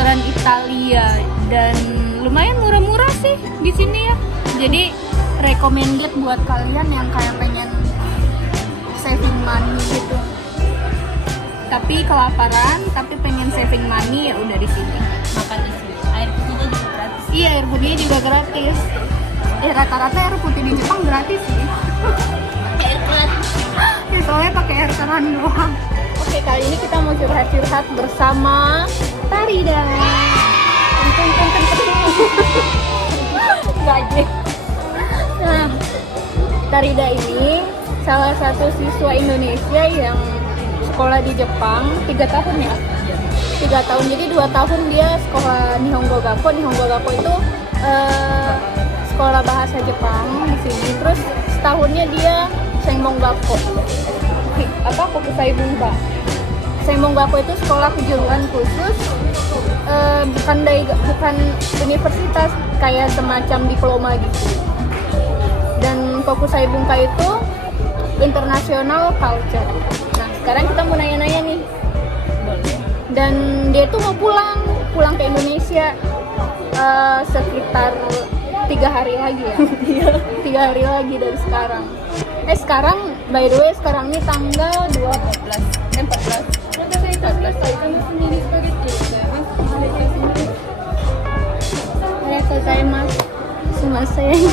restoran Italia dan lumayan murah-murah sih di sini ya. Jadi recommended buat kalian yang kayak pengen saving money gitu. Tapi kelaparan, tapi pengen saving money ya udah di sini. Makan di sini. Air putihnya juga gratis. Iya, air putihnya juga gratis. Rata-rata air putih di Jepang gratis sih. Air gratis. Ya soalnya pakai air keran doang. Oke, kali ini kita mau curhat-curhat bersama Tarida. Gaje. Nah, Tarida ini salah satu siswa Indonesia yang sekolah di Jepang 3 tahun ya. 3 tahun, jadi 2 tahun dia sekolah Nihongo Gakko. Nihongo Gakko itu sekolah bahasa Jepang di sini. Terus setahunnya dia Senmon Gakko. Kokusai Bunka. Senmon Gakko itu sekolah kejuruan khusus, bukan universitas, kayak semacam diploma gitu. Dan Kokusai Bunka itu international culture. Nah, sekarang kita mau nanya-nanya nih. Dan dia tuh mau pulang ke Indonesia sekitar 3 hari lagi ya. 3 hari lagi dari sekarang. Sekarang by the way sekarang ini tanggal 14. Arigatozaimasu. Sumimasen.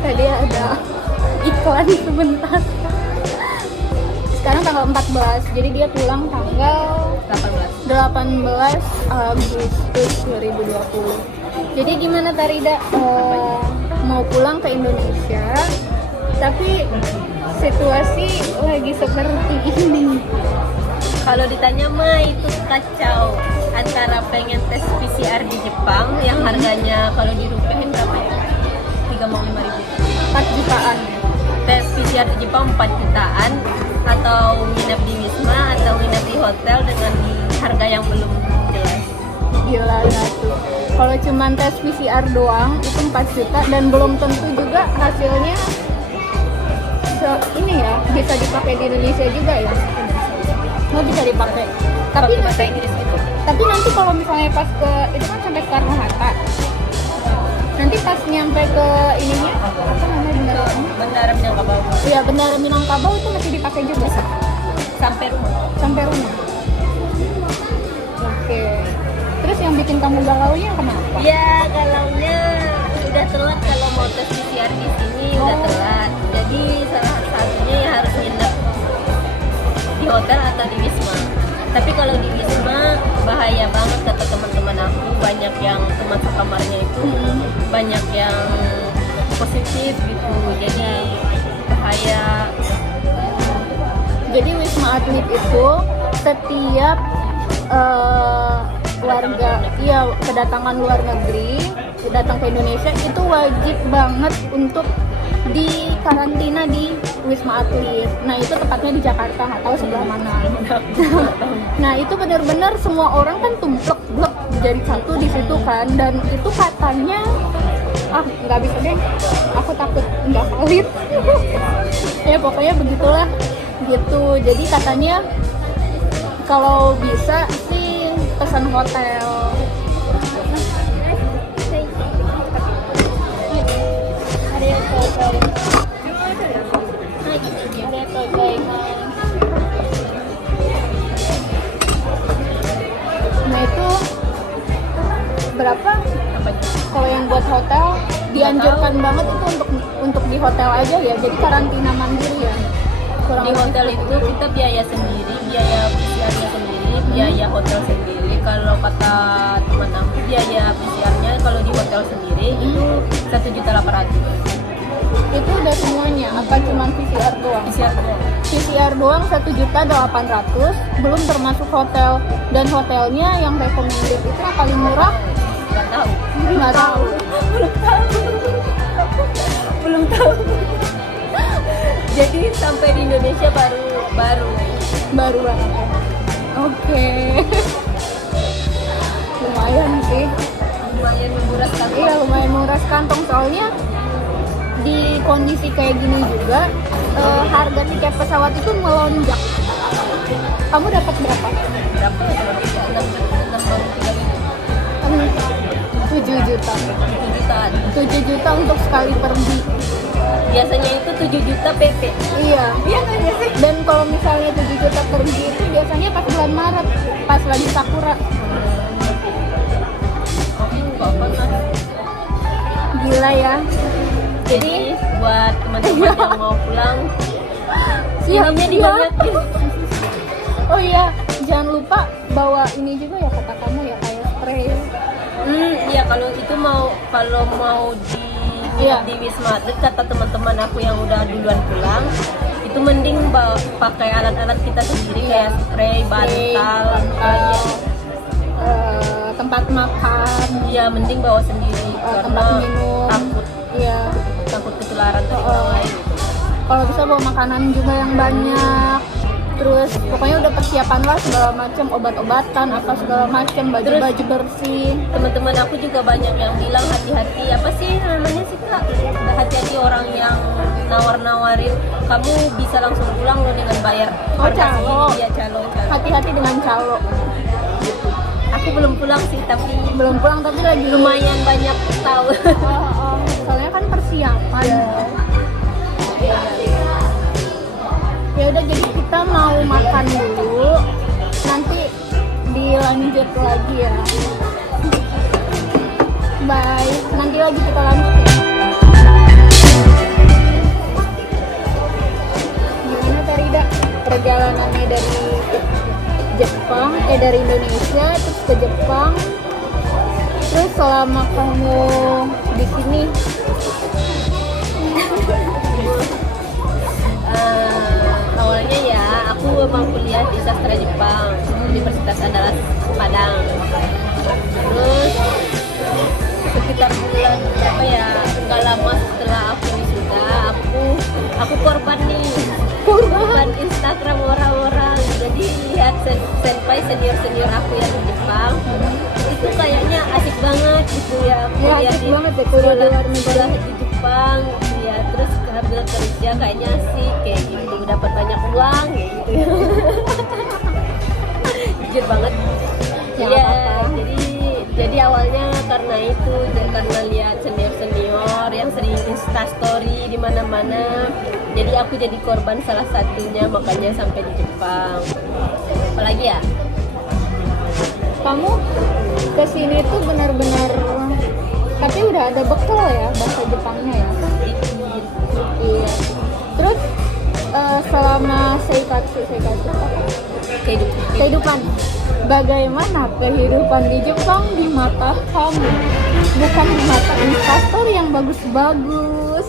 Tadi ada iklan sebentar. Sekarang tanggal 14, jadi dia pulang tanggal 18 Agustus 2020. Jadi gimana Tarida, mau pulang ke Indonesia, tapi situasi lagi seperti ini. Kalau ditanya mah itu kacau, antara pengen tes PCR di Jepang yang harganya kalau dirupiahin berapa ya? 35.000. 4 jutaan. Tes PCR di Jepang 4 jutaan, atau nginep di Wisma atau nginep di hotel dengan harga yang belum jelas. Gila tuh. Kalau cuman tes PCR doang itu 4 juta dan belum tentu juga hasilnya ini ya bisa dipakai di Indonesia juga ya. Mau bisa dipakai. Tapi bahasa Inggris gitu. Tapi nanti kalau misalnya pas ke itu kan sampai Soekarno Hatta. Nanti pas nyampe ke ininya apa namanya Bandara Minangkabau. Iya, Bandara Minangkabau itu masih dipakai juga sih. Sampai rumah. Oke. Terus yang bikin kamu galaunya kenapa? Ya, galaunya udah telat kalau mau tes PCR di sini udah telat. Jadi salah satunya ya harus nginep di hotel atau di Wisma. Tapi kalau di Wisma bahaya banget kata teman-teman aku, banyak yang termasuk kamarnya itu banyak yang positif gitu. Jadi bahaya. Jadi Wisma Atlet itu setiap kedatangan luar negeri datang ke Indonesia itu wajib banget untuk di karantina di Wisma Atlet. Nah itu tepatnya di Jakarta, nggak tahu sebelah mana. Nah itu benar-benar semua orang kan tumplek jadi satu di situ kan, dan itu katanya nggak bisa deh, aku takut nggak valid. Ya pokoknya begitulah gitu. Jadi katanya kalau bisa sih pesan hotel. Nah itu berapa? Kalau yang buat hotel dianjurkan banget itu untuk di hotel aja ya. Jadi karantina mandiri ya. Di hotel itu kita biaya sendiri, biaya PCR-nya sendiri, biaya hotel sendiri. Kalau kata teman aku biaya PCR-nya kalau di hotel sendiri itu 1.800.000. Itu udah semuanya apa cuma PCR doang? PCR doang 1.800.000, belum termasuk hotel. Dan hotelnya yang recommended itu yang paling murah? Nggak tahu. Belum tahu. Jadi sampai di Indonesia baru banget. Oke. Lumayan sih. Lumayan menguras kantong. Iya, lumayan menguras kantong, soalnya di kondisi kayak gini juga harga tiket pesawat itu melonjak. Kamu dapat berapa? 6.300. 7 juta. 7 jutaan. 7 juta untuk sekali pergi. Biasanya itu 7 juta PP. Iya. Iya kan ya sih? Dan kalau misalnya 7 juta pergi itu biasanya pas bulan Maret, pas lagi sakura. Aku nggak pernah. Gila ya. Jadi buat teman-teman yang mau pulang, Siap, ininya siap. dibanyakin. Oh iya, jangan lupa bawa ini juga ya kata kamu ya, kayak spray. Iya kalau itu kalau mau Iya. di Wisma Atlet, kata teman-teman aku yang udah duluan pulang, itu mending pakai alat-alat kita sendiri kayak spray, bantal, tempat makan, Iya mending bawa sendiri tempat karena minum. takut Iya. ketularan dari orang lain. Kalau bisa bawa makanan juga yang banyak. Terus pokoknya udah persiapan lah segala macam, obat-obatan apa segala macam, baju-baju bersih. Teman-teman aku juga banyak yang bilang hati-hati, apa sih namanya sih Kak? Hati-hati orang yang nawar-nawarin kamu bisa langsung pulang loh dengan bayar Oh, harga calo. segini. Iya calo. Hati-hati dengan calo. Aku belum pulang sih tapi Belum pulang tapi lagi lumayan banyak tahu. soalnya kan persiapan. Ya udah, jadi kita mau makan dulu, nanti dilanjut lagi ya. Bye, nanti lagi kita lanjut ya. Gimana Farida perjalanannya dari Jepang, dari Indonesia terus ke Jepang, terus selama kamu di sini? Awalnya ya aku mau kuliah di sastra Jepang, Universitas Andalas Padang. Terus sekitar bulan berapa ya, nggak lama setelah aku wisuda, aku korban Instagram orang-orang. Jadi lihat senpai senior aku yang di Jepang itu kayaknya asik banget gitu ya, kuliah asik di banget ya kuliah di luar negeri. sekolah di Jepang ya, terus ambil kerja kayaknya asik kayak gitu, dapat banyak uang kayak gitu ya. Jujur banget Ya, ya, apa-apa. jadi awalnya karena itu, karena lihat senior yang sering instastory di mana-mana, jadi aku jadi korban salah satunya, makanya sampai di Jepang. Apalagi ya, Kamu kesini tuh benar-benar, tapi udah ada bekal ya bahasa Jepangnya ya. Iya. Terus selama seikatsu apa? Kehidupan. Bagaimana kehidupan di Jepang di mata kamu? Bukan di mata investor yang bagus-bagus.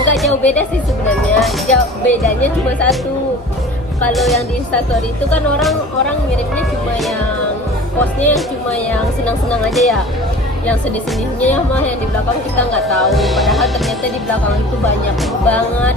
nggak jauh beda sih sebenarnya. Bedanya cuma satu. Kalau yang di Instastory itu kan orang miripnya cuma yang postnya yang cuma yang senang-senang aja ya. Yang sedih-sedihnya ya mah yang di belakang kita nggak tahu. Padahal ternyata di belakang itu banyak banget.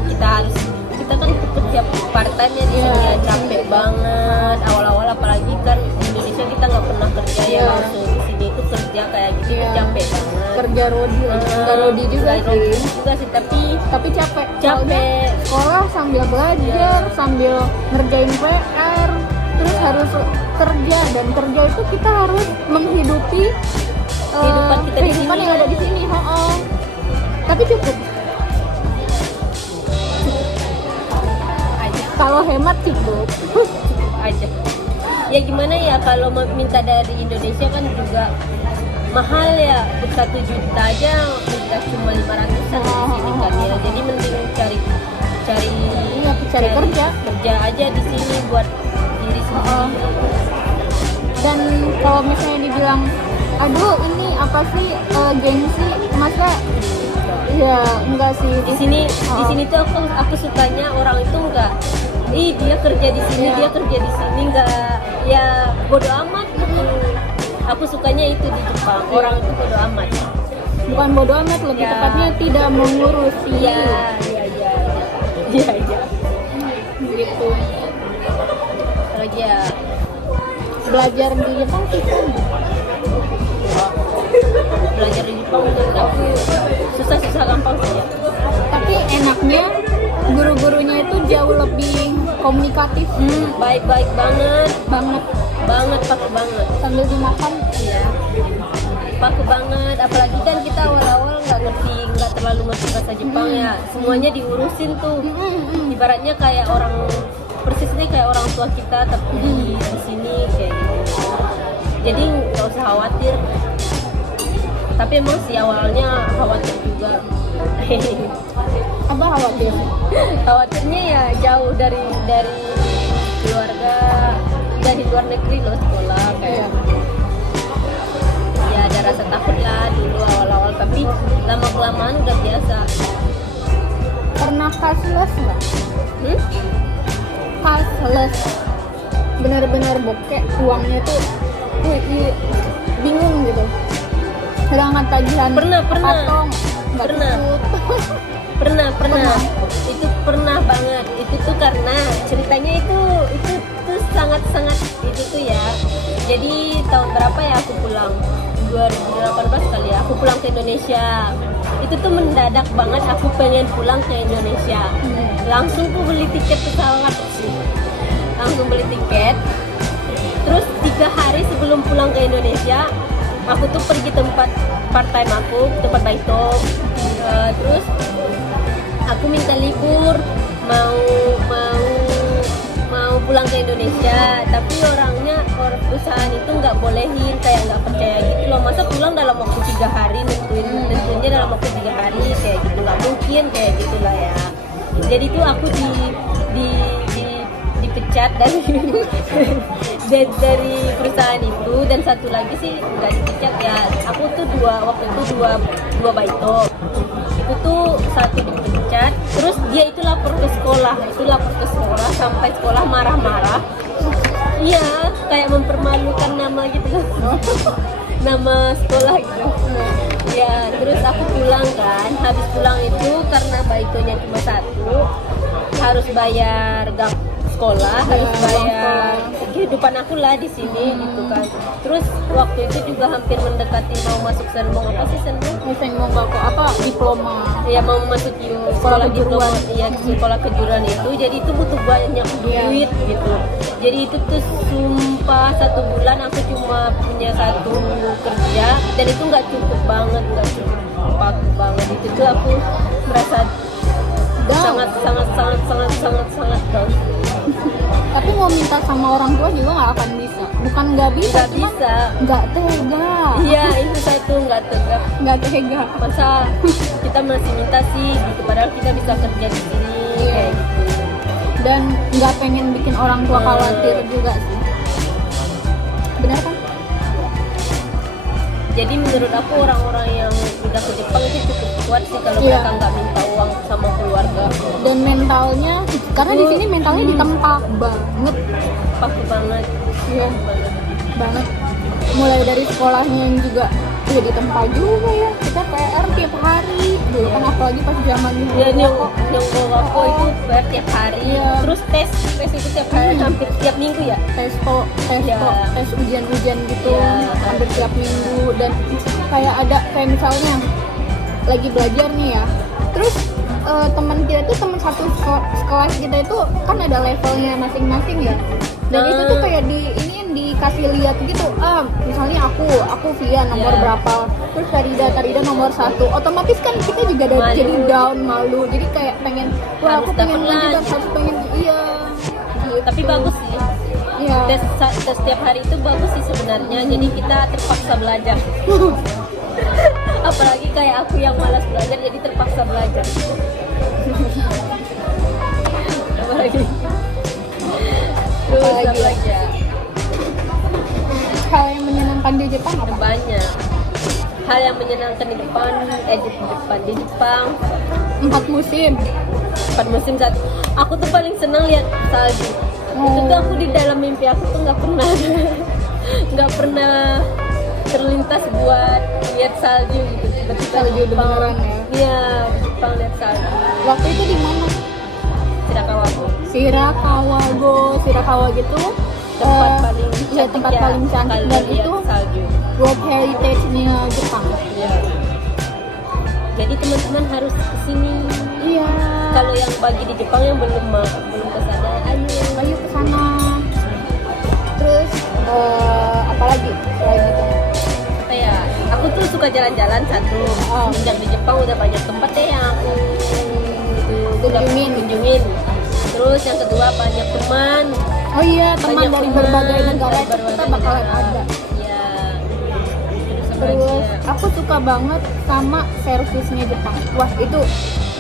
Kita kan kerja part-time-nya di sini ya, capek banget. Awal-awal apalagi kan di Indonesia kita nggak pernah kerja ya, langsung di sini itu kerja kayak gitu tuh capek banget. Kerja rodi, nggak rodi juga Nggak rodi sih. juga sih, tapi Capek. capek. Sekolah sambil belajar, sambil ngerjain PR, terus harus kerja, dan kerja itu kita harus menghidupi Kehidupan kita di kehidupan sini. yang ada di sini. Tapi cukup. aja Kalau hemat cukup. aja ya gimana ya, kalau minta dari Indonesia kan juga mahal ya, untuk 1 juta aja minta cuma 500-an di sini kan ya, jadi mending cari Cari kerja. aja di sini buat diri sendiri. Dan kalau misalnya dibilang, aduh ini apa sih gengsi, masa ya enggak sih. Di sini tuh aku sukanya orang itu enggak, dia kerja di sini, dia kerja di sini, enggak ya bodo amat gitu. Aku sukanya itu di Jepang, orang itu bodo amat. Bukan bodo amat, lebih tepatnya tidak mengurusi. Iya Gitu. lagi ya. Belajar di Jepang susah nggak? Belajar di Jepang menurut aku susah gampang sih ya. Tapi enaknya guru-gurunya itu jauh lebih komunikatif Baik-baik banget, banget, paku banget. sambil dimakan. Iya. Paku banget, apalagi kan kita awal-awal nggak terlalu ngerti bahasa Jepang ya. Semuanya diurusin tuh. Ibaratnya kayak persisnya kayak orang tua kita tapi di sini kayak gitu. Jadi nggak usah khawatir. Tapi emang sih awalnya khawatir juga. Apa khawatir? Khawatirnya ya jauh dari keluarga, dari luar negeri loh sekolah kayak. Ya ada rasa takut lah dulu awal-awal, tapi lama-kelamaan udah biasa. Pernah cashless nggak? Hmm? Cashless, benar-benar bokeh uangnya tuh bingung gitu. Sedangkan tagihan Pernah. potong nggak Pernah. cukup. Pernah. Itu pernah banget. Itu tuh karena ceritanya itu tuh sangat itu tuh ya. Jadi tahun berapa ya aku pulang? 2018 kali ya. Aku pulang ke Indonesia. Itu tuh mendadak banget aku pengen pulang ke Indonesia. Langsung tuh beli tiket pesawat sih. Langsung beli tiket. Terus 3 hari sebelum pulang ke Indonesia, aku tuh pergi tempat part time aku, tempat baito. Terus aku minta libur mau pulang ke Indonesia, tapi orang perusahaan itu nggak bolehin, kayak nggak percaya gitu loh. Masa pulang dalam waktu 3 hari, tentunya dalam waktu 3 hari kayak gitu, nggak mungkin kayak gitulah ya. Jadi tuh aku dipecat dari perusahaan itu, dan satu lagi sih nggak dipecat ya. Aku tuh waktu itu dua baito. Itu tuh satu dipecat, terus dia itu lapor ke sekolah sampai sekolah marah-marah. Iya, kayak mempermalukan nama gitu. Nama sekolah gitu. Ya, terus aku pulang kan. Habis pulang itu karena baitonya cuma satu, harus bayar gak sekolah, harus bayar kehidupan aku lah di sini gitu kan. Terus waktu itu juga hampir mendekati mau masuk senmong, apa sih senmong? Senmong apa diploma. Ya mau masuk sekolah diploma, ya sekolah kejuruan itu. Jadi itu butuh banyak duit gitu. Jadi itu tuh sumpah 1 bulan aku cuma punya 1 kerja, dan itu nggak cukup banget banget. Itu tuh aku merasa sangat down. Tapi mau minta sama orang tua juga nggak akan bisa. Bukan nggak bisa, nggak tega. Iya, itu saya tuh nggak tega. Masa kita masih minta sih gitu, padahal kita bisa kerja di sini kayak gitu. Dan nggak pengen bikin orang tua khawatir juga sih. Benar kan? Jadi menurut aku orang-orang yang udah ke Jepang itu cukup kuat sih kalau mereka nggak minta uang sama keluarga. Dan mentalnya, karena di sini mentalnya ditempa banget. Paku banget. Iya, banget. Mulai dari sekolahnya yang juga ditempa juga ya. Kita PR tiap hari. Dulu kan apalagi pas zaman ya, nyongkok aku itu PR tiap hari. Terus tes itu tiap hari, hampir tiap minggu ya. Tes ujian-ujian gitu, hampir tiap minggu. Dan kayak misalnya lagi belajar nih ya, terus teman kita tuh, teman satu sekelas kita itu kan ada levelnya masing-masing ya. Dan itu tuh kayak dikasih lihat gitu, misalnya aku Via nomor berapa, terus Tarida nomor 1. Otomatis kan kita juga jadi down, malu. Jadi kayak pengen, aku pengen juga, harus pengen gitu. Tapi bagus sih. Iya. Tes setiap hari itu bagus sih sebenarnya. Jadi kita terpaksa belajar. Apalagi kayak aku yang malas belajar, jadi terpaksa belajar. Apalagi terus belajar. Hal yang menyenangkan di Jepang apa? Banyak hal yang menyenangkan di Jepang. 4 musim. Satu. Aku tuh paling senang lihat salju. Itu tuh aku di dalam mimpi aku tuh nggak pernah terlintas buat lihat salju gitu. Tiba-tiba Salju beneran ya? Iya, Jepang lihat salju. Waktu itu di mana? Shirakawa gitu. Tempat paling cantik dan itu salju. World Heritage-nya Jepang. Iya. Jadi teman-teman harus kesini. Iya. Kalau yang bagi di Jepang yang belum ke sana, ayo suka jalan-jalan satu. Sejak di Jepang udah banyak tempat deh yang aku kunjungin. Terus yang kedua banyak teman. Oh iya, teman Banyak dari teman berbagai negara dari itu kita berbagai bakalan negara. ada. Iya. Terus aku suka banget sama servisnya Jepang. Wah, itu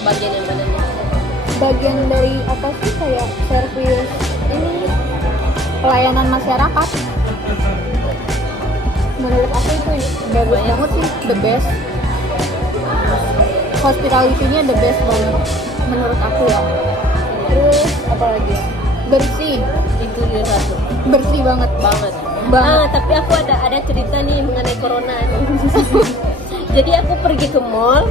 bagian yang mananya? bagian dari apa sih, kayak servis ini, pelayanan masyarakat. Menurut aku itu bagus banget sih, the best. Hospitality-nya the best banget menurut aku ya. Terus apa lagi? Bersih, Itu dia satu. bersih banget. Banget. Banget. Tapi aku ada cerita nih mengenai corona. Jadi aku pergi ke mall,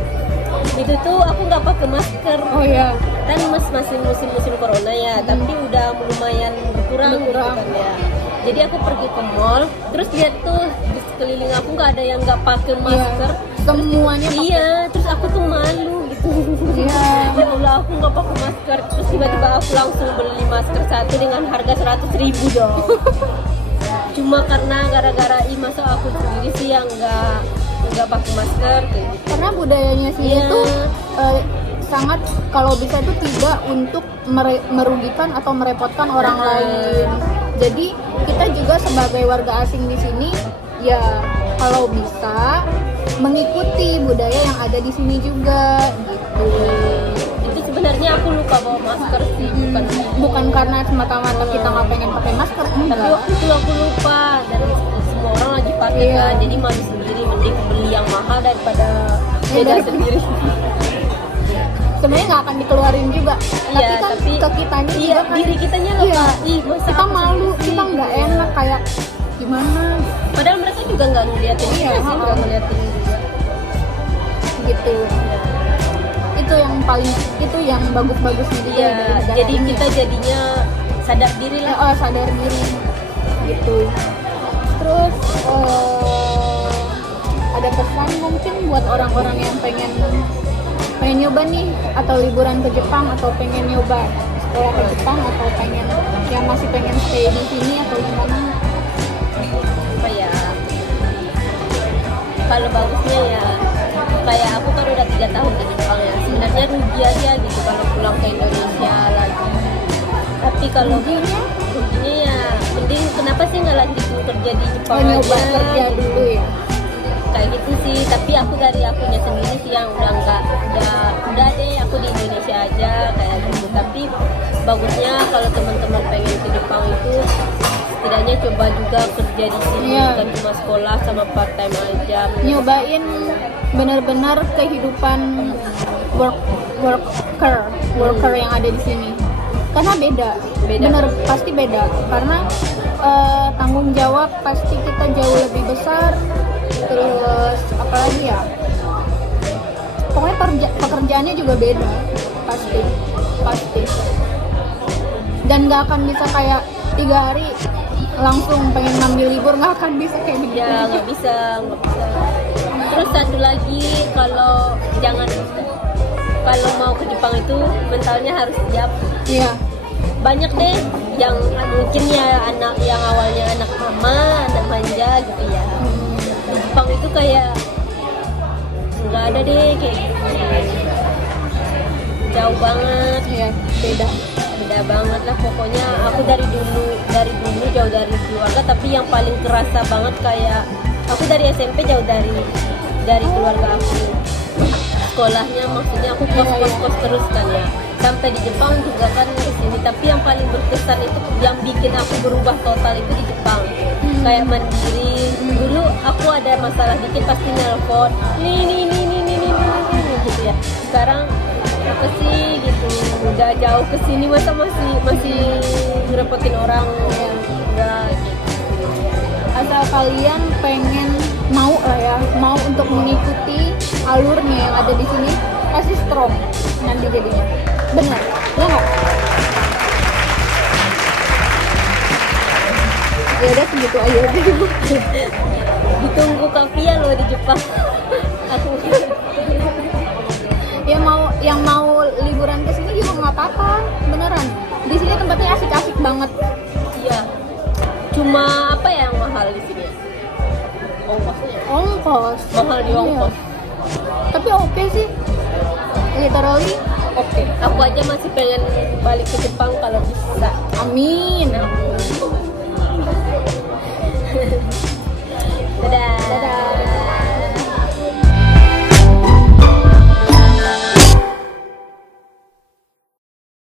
itu tuh aku nggak pakai masker. Oh iya. Kan masih musim corona ya, tapi udah lumayan berkurang gitu kan ya. Jadi aku pergi ke mall, terus lihat tuh di sekeliling aku nggak ada yang nggak pakai masker. Semuanya pakai. Iya, terus aku tuh malu gitu. Iya. Ya Allah, aku nggak pakai masker. Terus tiba-tiba aku langsung beli masker satu dengan harga 100.000 dong. Cuma karena gara-gara masa aku sendiri sih yang nggak pakai masker kayak gitu. Karena budayanya sini Iya. tuh sangat, kalau bisa itu tidak untuk merugikan atau merepotkan orang lain. Jadi kita juga sebagai warga asing di sini ya kalau bisa mengikuti budaya yang ada di sini juga gitu. Itu sebenarnya aku lupa bawa masker sih, Bukan karena semata-mata kita nggak pengen pakai masker, tapi enggak. waktu itu aku lupa dan semua orang lagi pakai Iya. kan, jadi malu sendiri, mending beli yang mahal daripada Iya, beda dari- sendiri. Sebenarnya nggak akan dikeluarin juga, Iya, tapi kan tapi ke kitanya iya, juga kan diri kitanya lupa. Iya. Masa kita aku malu, sendiri sih? kita nggak enak, kayak gimana Padahal mereka juga nggak ngeliatin Iya, kita sih, nggak ngeliatin juga. gitu. Ya. Itu yang bagus-bagusnya juga Iya, dari negara jadi ini kita ya. jadinya sadar diri lah. Sadar diri gitu. Terus ada pesan mungkin buat orang-orang yang pengen nyoba nih, atau liburan ke Jepang, atau pengen nyoba sekolah ke Jepang, atau yang masih pengen stay di sini atau gimana? Apa ya? Kalau bagusnya ya kayak aku kan udah 3 tahun di Jepang ya. Sebenarnya rugi aja gitu kalau pulang ke Indonesia lagi. Tapi kalau ruginya ya mending kenapa sih nggak lanjutin kerja di Jepang Nyoba aja kerja gitu. dulu ya. Kayak gitu sih, tapi aku dari akunya sendiri sih yang udah enggak, ya udah deh aku di Indonesia aja kayak gitu. Tapi bagusnya kalau teman-teman pengen ke Jepang itu setidaknya coba juga kerja di sini, Iya. bukan cuma sekolah sama part time aja. Nyobain benar-benar kehidupan worker yang ada di sini, karena beda. Bener, pasti beda, karena tanggung jawab pasti kita jauh lebih besar. Terus apalagi ya, pokoknya pekerjaannya juga beda, pasti dan nggak akan bisa kayak 3 hari langsung pengen ngambil libur, nggak akan bisa kayak gitu. Ya nggak bisa. Terus satu lagi, kalau mau ke Jepang itu mentalnya harus siap. Iya. Banyak deh yang mungkin ya anak yang awalnya anak mama, anak manja gitu ya. Di Jepang itu kayak nggak ada deh kayak gitu. Jauh banget. Iya, beda Banget lah pokoknya. Aku dari dulu jauh dari keluarga, tapi yang paling kerasa banget kayak aku dari SMP jauh dari keluarga aku. Sekolahnya maksudnya aku kos terus kan ya. Sampai di Jepang juga kan ke sini, tapi yang paling berkesan itu yang bikin aku berubah total itu di Jepang. Kayak mandiri. Dulu aku ada masalah dikit pasti nelpon. Ini gitu ya. Sekarang apa sih gitu, udah jauh ke sini masa masih ngerepotin orang ya. Enggak gitu. Asal kalian mau untuk mengikuti alurnya yang ada di sini, pasti strong nanti jadinya. Benar, ya nggak? Ya udah segitu aja. Ditunggu Kavia loh di Jepang. Aku yang mau liburan ke sini juga nggak apa-apa, beneran. Di sini tempatnya asik-asik banget. iya. Cuma apa ya yang mahal di sini? ongkosnya. Ongkos. Mahal di ongkos. Iya. Tapi oke sih. Literally Oke. Aku aja masih pengen balik ke Jepang kalau bisa. amin. Nah,